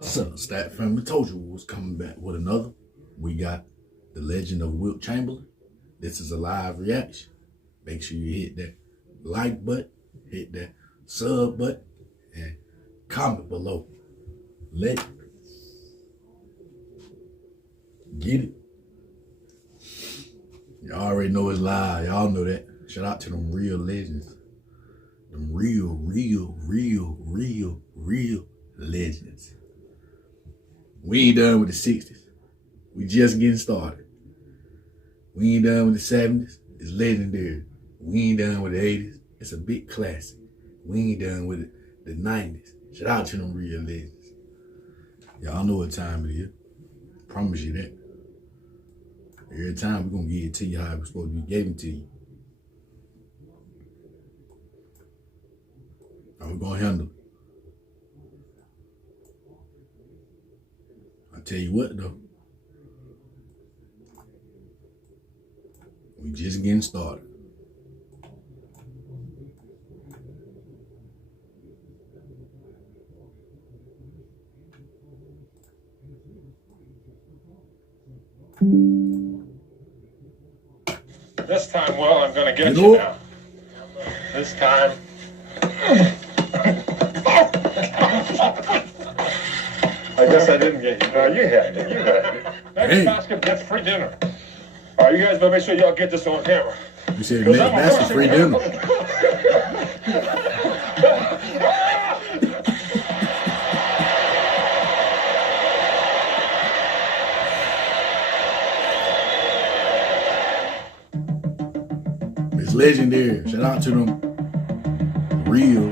So, Stat Family, told you we was coming back with another. We got the legend of Wilt Chamberlain. This is a live reaction. Make sure you hit that like button, hit that sub button, and comment below. Let get it. Y'all already know it's live. Y'all know that. Shout out to them real legends. Them real legends. We ain't done with the 60s. We just getting started. We ain't done with the 70s. It's legendary. We ain't done with the 80s. It's a big classic. We ain't done with the 90s. Shout out to them real legends. Y'all know what time it is. Promise you that. Every time we're going to give it to you how it was supposed to be given to you. How we going to handle it? I tell you what though, we just getting started. This time, well, I'm gonna get you now. This time. I guess I didn't get you. No, you had it. You had it. Next basket gets free dinner. All right, you guys better make sure y'all get this on camera. You said next basket free dinner. It's legendary. Shout out to them real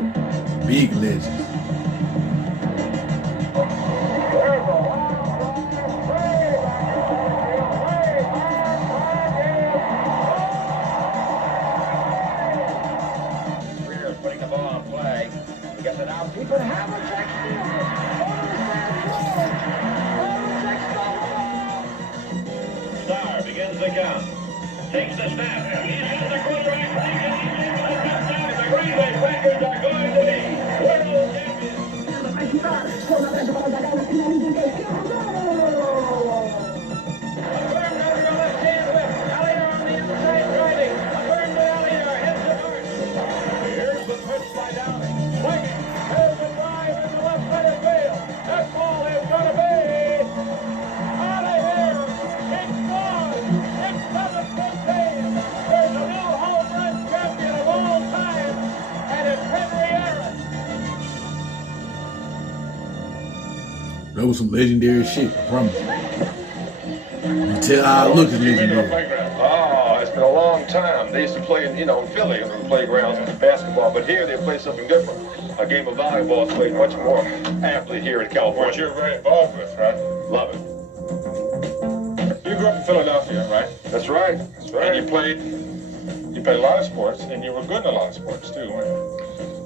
big legends. Putting the ball on play. He gets it out. Keep it. Havlicek steals. Star begins the count. Takes the snap. He's got the quarterback. The Green Bay Packers are going to be world That was some legendary shit, I promise. You tell how I look is legendary. Oh, it's been a long time. They used to play in, in Philly on the playgrounds basketball, but here they play something different. A game of volleyball is played much more aptly here in California. Which you're very involved with, right? Love it. You grew up in Philadelphia, right? That's right. That's right. And you played a lot of sports, and you were good in a lot of sports too, weren't you?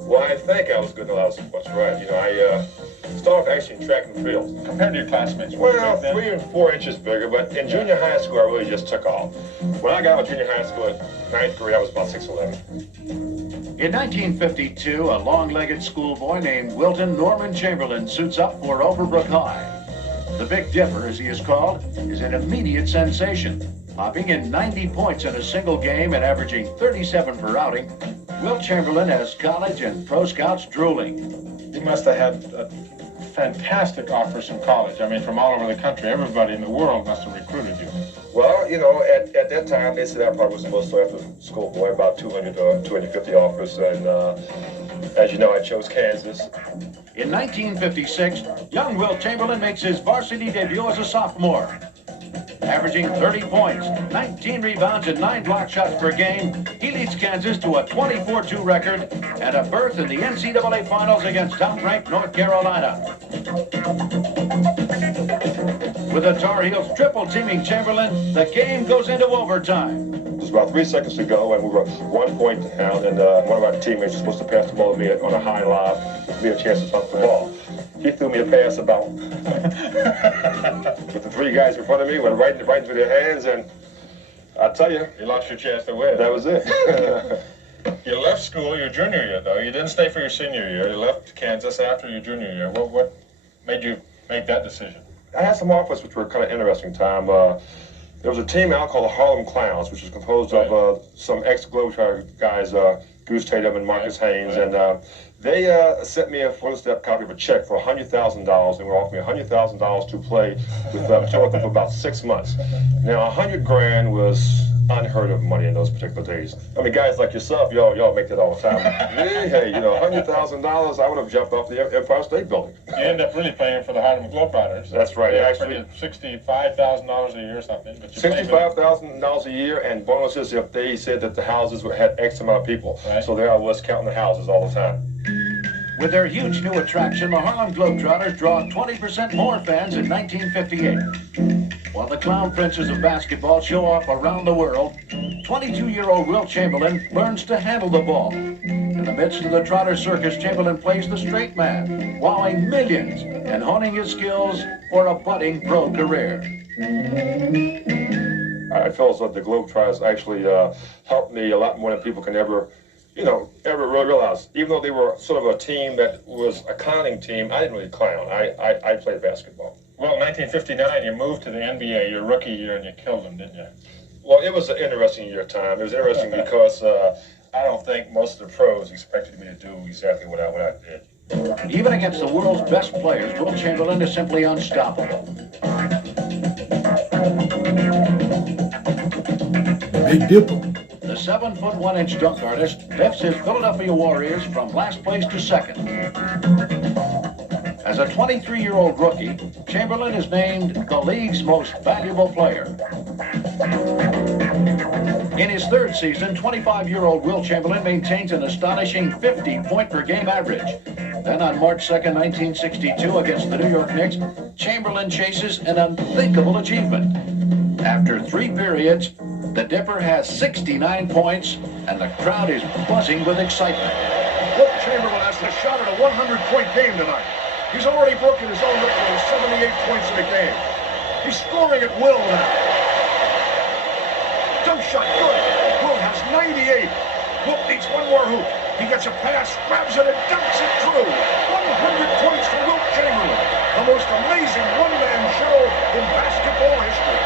Well, I think I was good in a lot of sports, right? I started actually in track and field. Compared to your classmates? Well, 3 and 4 inches bigger, but in junior high school, I really just took off. When I got out of junior high school at 9th grade, I was about 6'11". In 1952, a long-legged schoolboy named Wilton Norman Chamberlain suits up for Overbrook High. The Big Dipper, as he is called, is an immediate sensation. Popping in 90 points in a single game and averaging 37 per outing, Wilt Chamberlain has college and pro scouts drooling. You must have had fantastic offers from college. I mean, from all over the country. Everybody in the world must have recruited you. Well, at that time, they said I probably was the most after-school boy, about 200 or 250 offers, and as you know, I chose Kansas. In 1956, young Wilt Chamberlain makes his varsity debut as a sophomore. Averaging 30 points, 19 rebounds, and 9 block shots per game, he leads Kansas to a 24-2 record and a berth in the NCAA Finals against top-ranked North Carolina. With the Tar Heels triple-teaming Chamberlain, the game goes into overtime. It was about 3 seconds to go, and we were 1 point down, and one of our teammates was supposed to pass the ball to me on a high lob, give me a chance to dunk the ball. He threw me a pass about with the 3 guys in front of me, went right into their hands, and I tell you, you lost your chance to win. That was it. You left school your junior year, though. You didn't stay for your senior year. You left Kansas after your junior year. What made you make that decision? I had some offers which were kind of interesting time. There was a team out called the Harlem Clowns, which was composed of some ex-Globetrotter guys, Goose Tatum and Marcus Haynes, and they sent me a full-step copy of a check for $100,000, and were offering me $100,000 to play with Philadelphia for about 6 months. Now, $100,000 was unheard of money in those particular days. I mean, guys like yourself, y'all make that all the time. Hey, you know, $100,000, I would have jumped off the Empire State Building. You end up really playing for the Harlem Globetrotters. That's right. Actually, $65,000 a year or something. But $65,000 a year, and bonuses if they said that the houses had X amount of people. Right. So there I was counting the houses all the time. With their huge new attraction, the Harlem Globetrotters draw 20% more fans in 1958. While the Clown Princes of basketball show off around the world, 22-year-old Wilt Chamberlin learns to handle the ball. In the midst of the Trotter circus, Chamberlin plays the straight man, wowing millions and honing his skills for a budding pro career. I feel as though the Globetrotters actually helped me a lot more than people can ever realize. Even though they were sort of a team that was a clowning team, I didn't really clown. I played basketball. Well, in 1959, you moved to the NBA your rookie year, and you killed them, didn't you? Well, it was an interesting year time. It was interesting because I don't think most of the pros expected me to do exactly what I did. Even against the world's best players, Wilt Chamberlin is simply unstoppable. Big Dipper. The 7'1" dunk artist lifts his Philadelphia Warriors from last place to second. As a 23-year-old rookie, Chamberlin is named the league's most valuable player. In his third season, 25-year-old Wilt Chamberlin maintains an astonishing 50-point-per-game average. Then on March 2nd, 1962, against the New York Knicks, Chamberlin chases an unthinkable achievement. After 3 periods, the Dipper has 69 points, and the crowd is buzzing with excitement. Wilt Chamberlin has a shot at a 100-point game tonight. He's already broken his own record of 78 points in a game. He's scoring at will now. Dunk shot, good. Wilt has 98. Wilt needs one more hoop. He gets a pass, grabs it, and dunks it through. 100 points for Wilt Chamberlin. The most amazing one-man show in basketball history.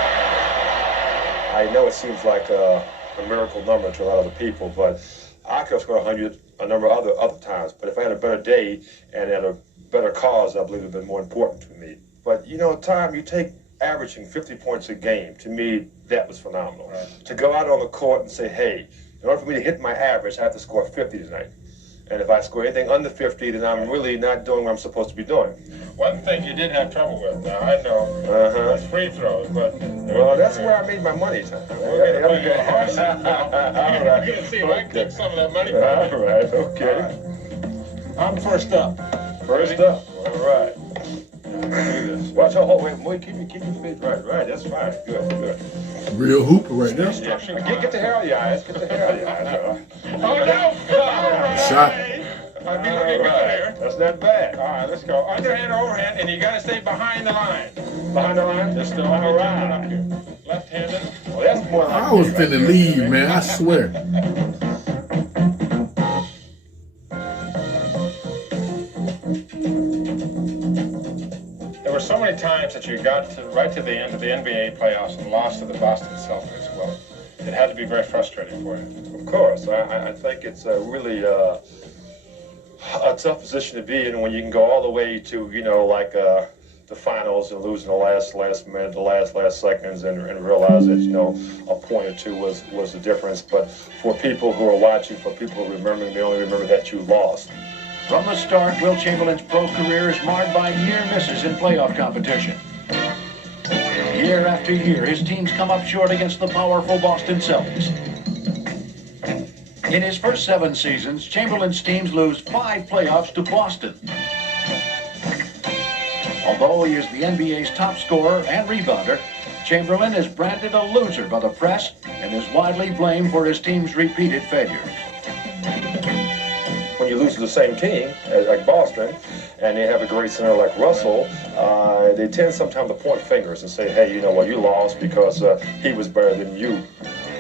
I know it seems like a miracle number to a lot of the people, but I could have scored 100 a number of other times. But if I had a better day and had a better cause, I believe it would have been more important to me. But, you know, Tom, you take averaging 50 points a game. To me, that was phenomenal. Right. To go out on the court and say, hey, in order for me to hit my average, I have to score 50 tonight. And if I score anything under 50, then I'm really not doing what I'm supposed to be doing. One thing you did have trouble with, now I know, was free throws, but... Well, that's where I made my money, Tom. We're going to see if I can take some of that money back. All right, okay. I'm first up. First up, all right. Do this. Watch out, wait, keep your feet right, that's fine, good. Real hooper right there. Yeah, get the hair out of your eyes, get the hair out of your eyes. Oh, no! Shot. I'd be looking good there. That's not bad. All right, let's go. Underhand, overhand, and you got to stay behind the line. Behind the line? Just don't All get right. up here. Left-handed. Well, that's more like I was finna leave, man. I swear. There were so many times that you got right to the end of the NBA playoffs and lost to the Boston Celtics. Well, it had to be very frustrating for you. Of course. I think it's really a tough position to be in when you can go all the way to, you know, like the finals and losing the last minute, the last seconds, and realize that, you know, a point or two was the difference. But for people who are watching, for people who remember, they only remember that you lost. From the start, Wilt Chamberlin's pro career is marred by near misses in playoff competition. Year after year, his teams come up short against the powerful Boston Celtics. In his first 7 seasons, Chamberlin's teams lose 5 playoffs to Boston. Although he is the NBA's top scorer and rebounder, Chamberlin is branded a loser by the press and is widely blamed for his team's repeated failures. When you lose to the same team, like Boston, and they have a great center like Russell, they tend sometimes to point fingers and say, hey, you know, well, you lost because he was better than you.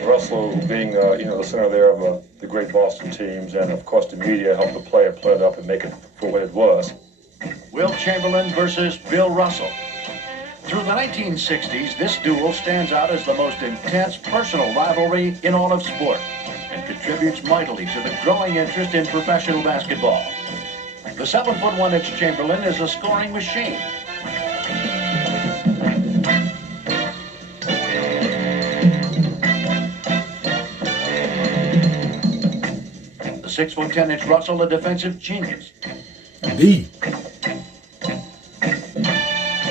Russell being, you know, the center there of the great Boston teams, and of course the media helped the player play it up and make it for what it was. Wilt Chamberlin versus Bill Russell. Through the 1960s, this duel stands out as the most intense personal rivalry in all of sport and contributes mightily to the growing interest in professional basketball. The 7'1" Chamberlin is a scoring machine. The 6'10" Russell, a defensive genius. Indeed.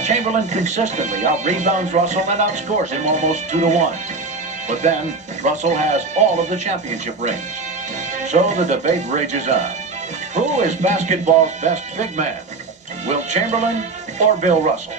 Chamberlin consistently out-rebounds Russell and outscores him almost 2-1. But then, Russell has all of the championship rings. So the debate rages on. Who is basketball's best big man? Wilt Chamberlin or Bill Russell?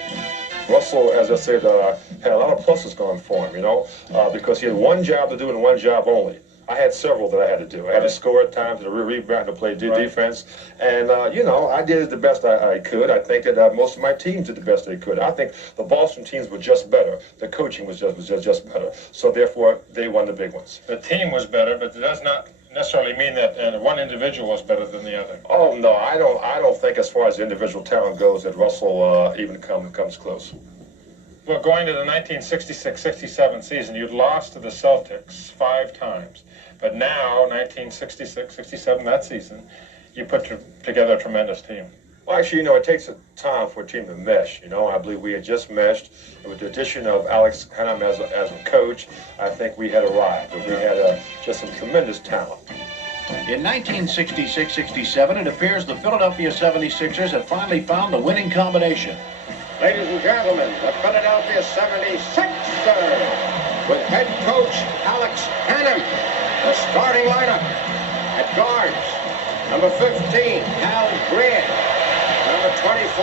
Russell, as I said, had a lot of pluses going for him, you know, because he had one job to do and one job only. I had several that I had to do. I had to score at times, to rebound, to play defense. And, you know, I did it the best I could. I think that most of my teams did the best they could. I think the Boston teams were just better. The coaching was just better. So, therefore, they won the big ones. The team was better, but it does not necessarily mean that one individual was better than the other. Oh, no, I don't think as far as individual talent goes that Russell even comes close. Well, going to the 1966-67 season, you'd lost to the Celtics 5 times. But now, 1966-67, that season, you put together a tremendous team. Well, actually, you know, it takes a time for a team to mesh. You know, I believe we had just meshed. And with the addition of Alex Hannum as a coach, I think we had arrived. We had just some tremendous talent. In 1966-67, it appears the Philadelphia 76ers had finally found the winning combination. Ladies and gentlemen, the Philadelphia 76ers with head coach Alex Hannum. The starting lineup at guards, number 15, Hal Greer, number 24,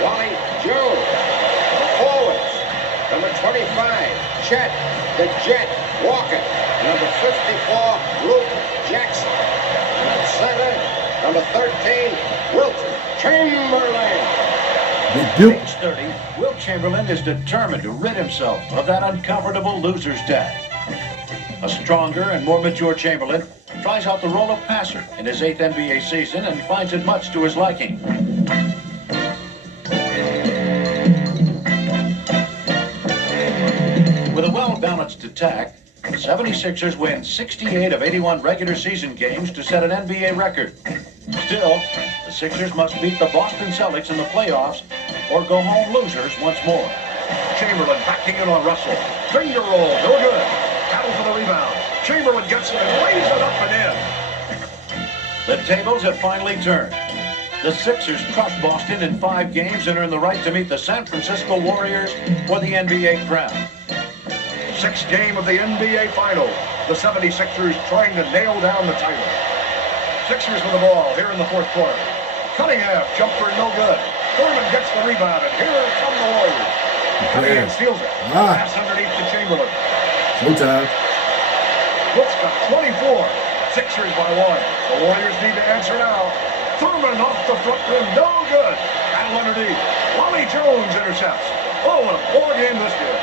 Wally Jones. The forwards, number 25, Chet the Jet Walker, number 54, Luke Jackson, and at center, number 13, Wilt Chamberlin. Age 30, Wilt Chamberlin is determined to rid himself of that uncomfortable loser's tag. A stronger and more mature Chamberlin tries out the role of passer in his 8th NBA season and finds it much to his liking. With a well-balanced attack, the 76ers win 68 of 81 regular season games to set an NBA record. Still, the Sixers must beat the Boston Celtics in the playoffs or go home losers once more. Chamberlin backing in on Russell. Finger roll, no good. Battle for the rebound. Chamberlin gets it and lays it up and in. The tables have finally turned. The Sixers crush Boston in 5 games and earn the right to meet the San Francisco Warriors for the NBA crown. 6th game of the NBA Finals. The 76ers trying to nail down the title. Sixers with the ball here in the 4th quarter. Cunningham, jumper no good. Thurman gets the rebound, and here come the Warriors. Cunningham steals it. Pass underneath to Chamberlin. Showtime. Wilt's got 24. Sixers by 1. The Warriors need to answer now. Thurman off the front rim, no good. Battle underneath. Wally Jones intercepts. Oh, what a ball game this is.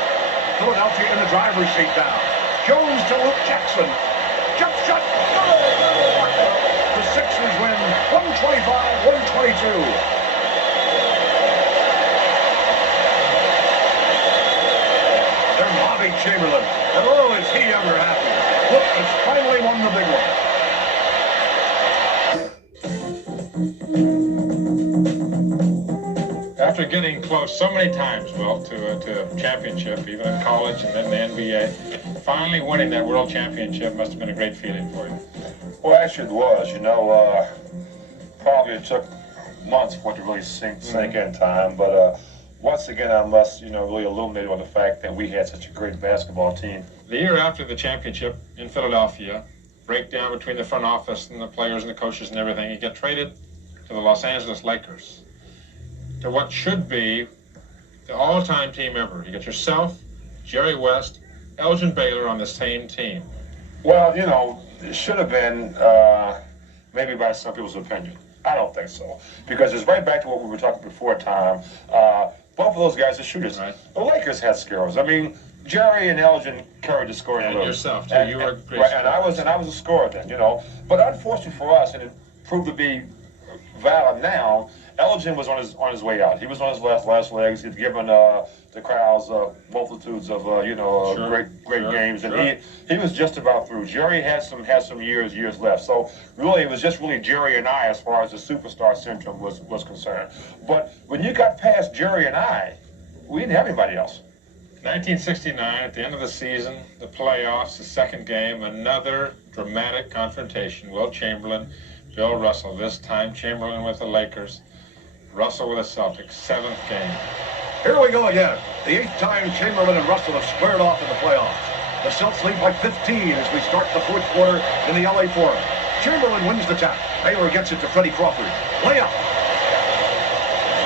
Philadelphia in the driver's seat now. Jones to Luke Jackson. Jump shot. The Sixers win 125-122. Chamberlin, and oh, is he ever happy. Look, he's finally won the big one. After getting close so many times, Will, to a championship, even in college and then the NBA, finally winning that world championship must have been a great feeling for you. Well, actually it was, you know, probably it took months for it to really sink in time, but once again, I must, really illuminate on the fact that we had such a great basketball team. The year after the championship in Philadelphia, breakdown between the front office and the players and the coaches and everything, you get traded to the Los Angeles Lakers, to what should be the all-time team ever. You get yourself, Jerry West, Elgin Baylor on the same team. Well, it should have been, maybe by some people's opinion. I don't think so, because it's right back to what we were talking before, Tom. Both of those guys are shooters. Right. The Lakers had skills. I mean, Jerry and Elgin carried the scoring load. And yourself, too. You were a great scorer. And I was a scorer then, But unfortunately for us, and it proved to be valid now, Elgin was on his way out. He was on his last legs. He'd given the crowds multitudes of great games, and he was just about through. Jerry had some years left. So really, it was just really Jerry and I as far as the superstar syndrome was concerned. But when you got past Jerry and I, we didn't have anybody else. 1969, at the end of the season, the playoffs, the second game, another dramatic confrontation. Wilt Chamberlain, Bill Russell. This time, Chamberlain with the Lakers, Russell with the Celtics. Seventh game. Here we go again. The 8th time Chamberlain and Russell have squared off in the playoffs. The Celtics lead by 15 as we start the fourth quarter in the LA Forum. Chamberlain wins the tap. Baylor gets it to Freddie Crawford. Layup.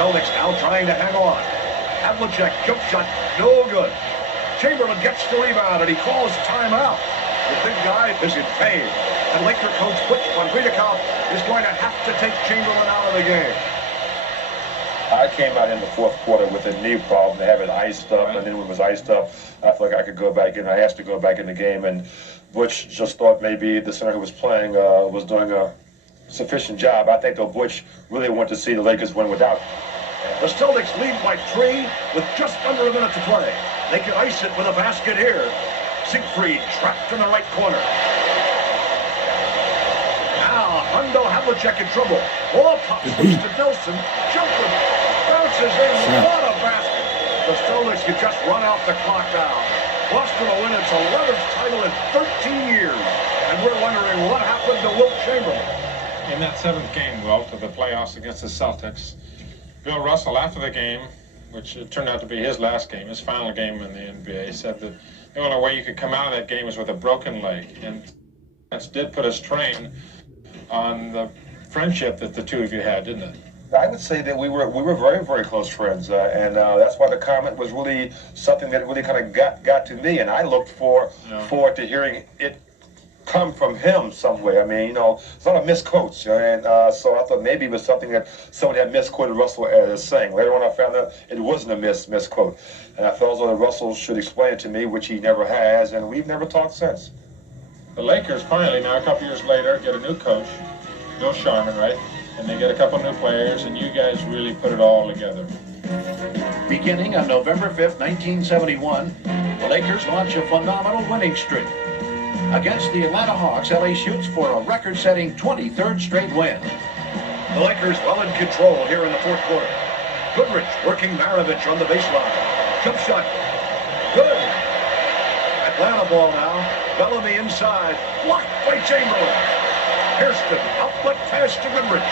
Celtics now trying to hang on. Havlicek jump shot, no good. Chamberlain gets the rebound and he calls timeout. The big guy is in pain. And Laker coach Butch von Wiedekau is going to have to take Chamberlain out of the game. I came out in the fourth quarter with a knee problem to have it iced up, and then when it was iced up, I felt like I could go back in. I asked to go back in the game, and Butch just thought maybe the center who was playing was doing a sufficient job. I think though Butch really wanted to see the Lakers win without. The Celtics lead by 3 with just under a minute to play. They can ice it with a basket here. Siegfried trapped in the right corner. Now, Hundo Havlicek in trouble. Ball pops to Nelson. Jumper bounces in. What a basket. The Celtics can just run out the clock now. Boston will win its 11th title in 13 years. And we're wondering what happened to Wilt Chamberlain. In that seventh game, Wilt, of the playoffs against the Celtics, Bill Russell, after the game, which turned out to be his last game, his final game in the NBA, said that the only way you could come out of that game was with a broken leg. And that did put a strain on the friendship that the two of you had, didn't it? I would say that we were very, very close friends, and that's why the comment was really something that really kind of got to me, and I looked forward to hearing it come from him some way. I mean, you know, it's not a misquote, you know, and so I thought maybe it was something that someone had misquoted Russell as saying. Later on, I found out it wasn't a misquote, and I felt as though Russell should explain it to me, which he never has, and we've never talked since. The Lakers finally, now a couple years later, get a new coach, Bill Sharman, right? And they get a couple new players, and you guys really put it all together. Beginning on November 5th, 1971, the Lakers launch a phenomenal winning streak. Against the Atlanta Hawks, LA shoots for a record-setting 23rd straight win. The Lakers well in control here in the fourth quarter. Goodrich working Maravich on the baseline. Jump shot. Good. Atlanta ball now. Bellamy inside. Blocked by Chamberlain. Hairston outlet pass to Goodrich.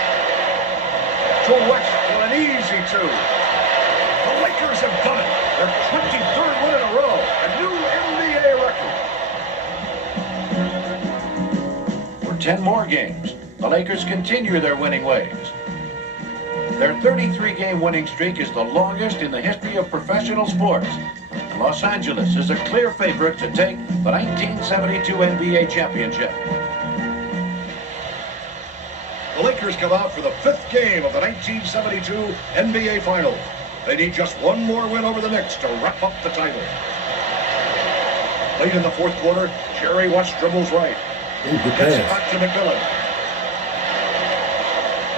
To West for an easy 2. The Lakers have done it. Their 23rd win in a row. A new NBA record. For 10 more games, the Lakers continue their winning ways. Their 33-game winning streak is the longest in the history of professional sports. And Los Angeles is a clear favorite to take the 1972 NBA championship. The Lakers come out for the 5th game of the 1972 NBA Finals. They need just one more win over the Knicks to wrap up the title. Late in the fourth quarter, Jerry West dribbles right. Gets it back to McMillan.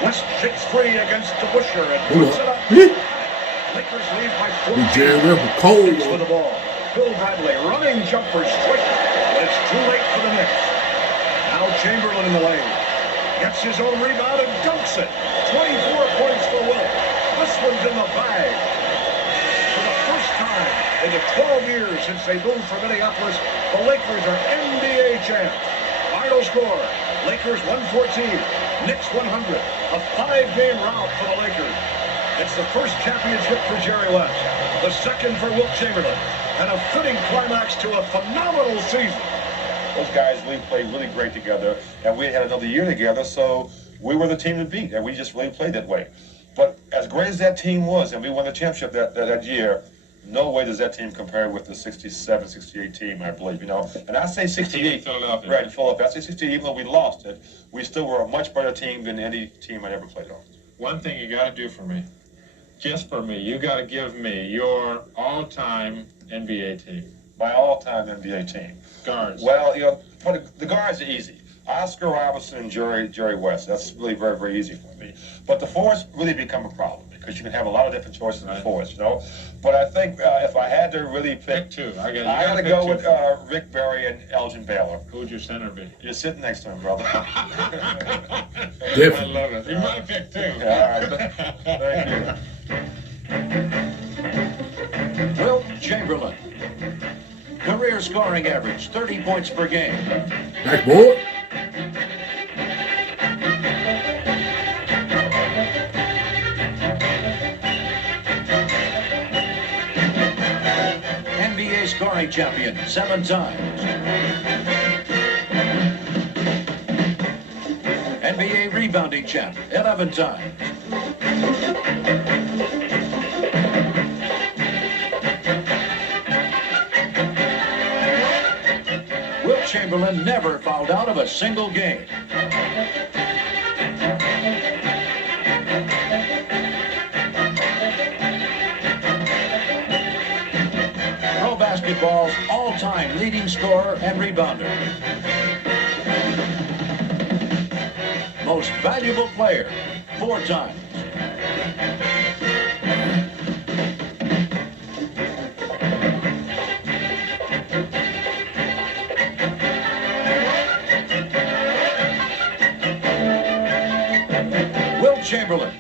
West shakes free against DeBuscher and puts it up. Lakers lead by 14. Knicks with the ball. Bill Bradley running jumper straight, but it's too late for the Knicks. Now Chamberlain in the lane. Gets his own rebound and dunks it. 24 points for Wilt. This one's in the bag. For the first time in the 12 years since they moved from Minneapolis, the Lakers are NBA champs. Final score, Lakers 114, Knicks 100. A 5-game rout for the Lakers. It's the first championship for Jerry West, the second for Wilt Chamberlain, and a fitting climax to a phenomenal season. Those guys really played really great together, and we had another year together, so we were the team to beat, and we just really played that way. But as great as that team was, and we won the championship that year, no way does that team compare with the 67, 68 team, I believe, you know. And I say 68, Philadelphia. Right, in Philadelphia. I say 68, even though we lost it, we still were a much better team than any team I'd ever played on. One thing you got to do for me, just for me, you got to give me your all-time NBA team. My all-time NBA team. Guards. Well, you know, the guards are easy. Oscar Robertson and Jerry West. That's really very, very easy for me. But the fours really become a problem because you can have a lot of different choices in the fours, you know. But I think if I had to really pick two, I got to go with Rick Barry and Elgin Baylor. Who would your center be? You're sitting next to him, brother. I love it. You might pick two. Yeah, all right. Thank you. Wilt Chamberlin. Career scoring average, 30 points per game. Backboard. NBA scoring champion 7 times. NBA rebounding champ 11 times. Wilt Chamberlin never fouled out of a single game. Pro basketball's all-time leading scorer and rebounder. Most valuable player 4 times. Wilt Chamberlin,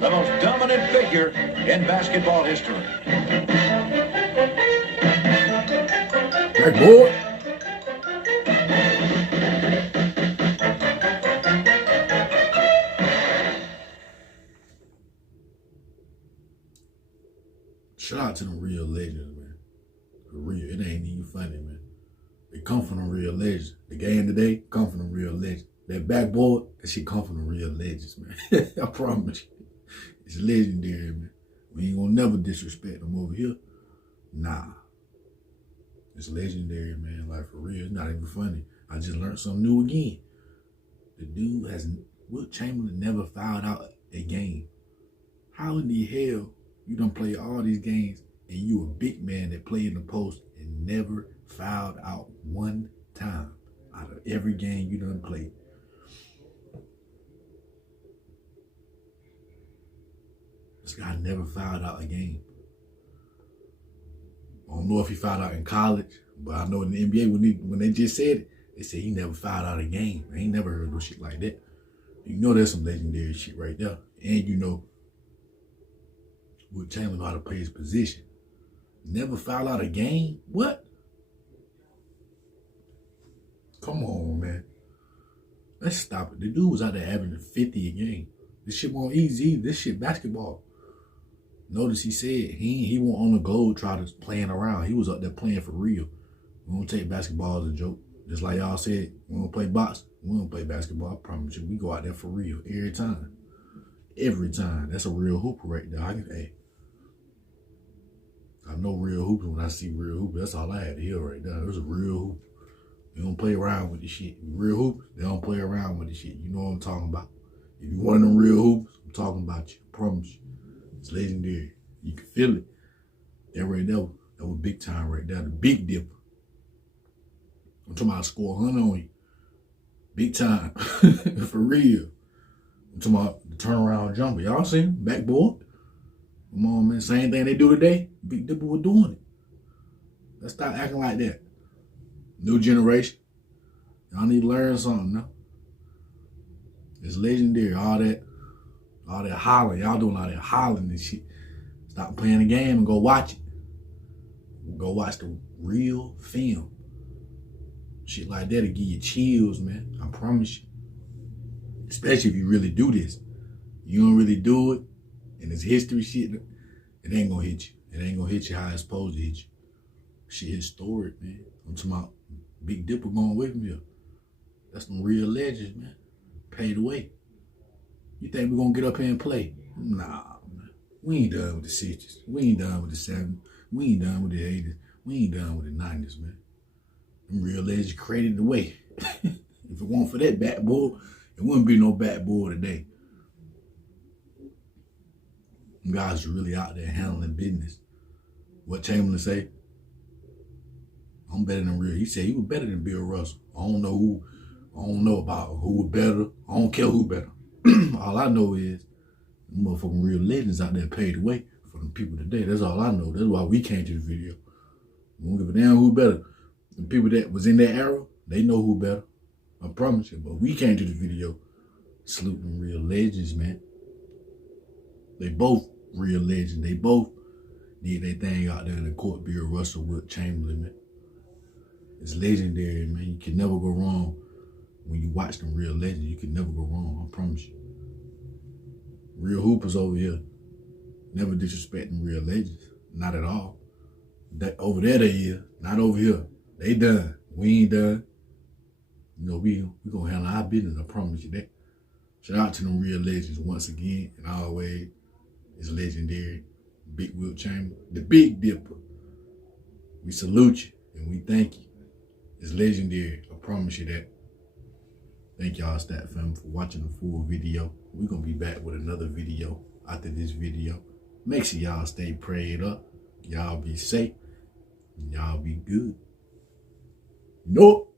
the most dominant figure in basketball history. Backboard. Shout out to them real legends, man. For real, it ain't even funny, man. They come from the real legends. The game today come from the real legends. That backboard, that shit come from the real legends, man. I promise you. It's legendary, man. We ain't gonna never disrespect them over here. Nah. It's legendary, man. Like, for real, it's not even funny. I just learned something new again. The dude Wilt Chamberlin never fouled out a game. How in the hell you done play all these games and you a big man that play in the post and never fouled out one time out of every game you done played? This guy never fouled out a game. I don't know if he fouled out in college, but I know in the NBA when they just said it, they said he never fouled out a game. I ain't never heard no shit like that. You know there's some legendary shit right there. And you know Wilt Chamberlin know how to play his position. Never foul out a game? What? Come on, man. Let's stop it. The dude was out there averaging 50 a game. This shit won't easy. This shit basketball. Notice he said he won't on the goal try to playing around. He was up there playing for real. We don't take basketball as a joke. Just like y'all said, we don't play boxing. We don't play basketball. I promise you. We go out there for real every time. Every time. That's a real hooper right there. I know real hoopers when I see real hoopers. That's all I had to hear right there. It was a real hooper. They don't play around with the shit. Real hoopers, they don't play around with the shit. You know what I'm talking about. If you one of them real hoopers, I'm talking about you. I promise you. It's legendary. You can feel it. That right there, that was big time right there. The Big Dipper. I'm talking about score 100 on you. Big time. For real. I'm talking about the turnaround jumper. Y'all see him? Backboard. Come on, man. Same thing they do today. Big Dipper was doing it. Let's stop acting like that. New generation. Y'all need to learn something now. It's legendary. All that hollering. Y'all doing all that hollering and shit. Stop playing the game and go watch it. Go watch the real film. Shit like that'll give you chills, man. I promise you. Especially if you really do this. You don't really do it, and it's history shit, it ain't gonna hit you. It ain't gonna hit you how it's supposed to hit you. Shit historic, man. I'm talking about Big Dipper going with me. That's some real legends, man. Paid away. You think we're gonna get up here and play? Nah, man. We ain't done with the 60s. We ain't done with the 70s. We ain't done with the 80s. We ain't done with the 90s, man. Them real legends created the way. If it weren't for that backboard, it wouldn't be no backboard today. Them guys are really out there handling business. What Chamberlain say? I'm better than real. He said he was better than Bill Russell. I don't know I don't know about who better. I don't care who better. All I know is motherfucking real legends out there paid the way for the people today. That's all I know. That's why we came to the video. We don't give a damn who better. The people that was in that era, they know who better. I promise you. But we came to the video saluting real legends, man. They both real legends. They both did their thing out there in the court. Bill Russell, Wilt Chamberlain, man. It's legendary, man. You can never go wrong when you watch them real legends. You can never go wrong, I promise you. Real hoopers over here, never disrespecting real legends. Not at all. Over there they is, not over here. They done. We ain't done. You know, we gonna handle our business, I promise you that. Shout out to them real legends once again, and always. It's legendary. Big Wilt Chamberlin, the Big Dipper. We salute you and we thank you. It's legendary, I promise you that. Thank y'all, Stat Fam, for watching the full video. We're going to be back with another video after this video. Make sure y'all stay prayed up. Y'all be safe. And y'all be good. You know it.